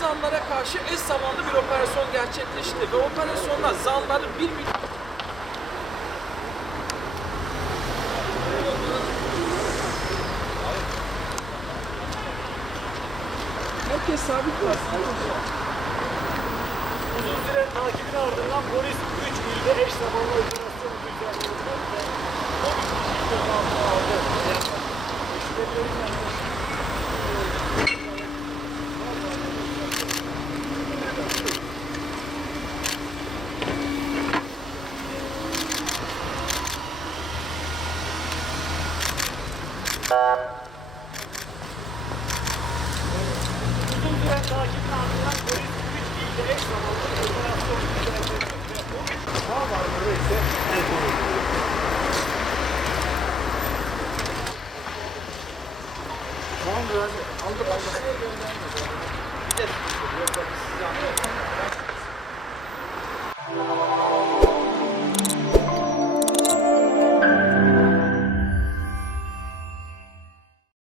zanlara karşı eş zamanlı bir operasyon gerçekleşti ve operasyonda zanların 1 milyon... Herkes sabit kalsın. Uzun süre takibin ardından polis 3 ilde eş zamanlı operasyon düzenledi ve 12 kişiyi gözaltına aldı. Şüphelilerin yanında uzun süre takibin ardından polis 3 ilde eş zamanlı operasyon düzenledi ve 12 sağ varlığı ise el koyuldu. Tamam biraz aldık.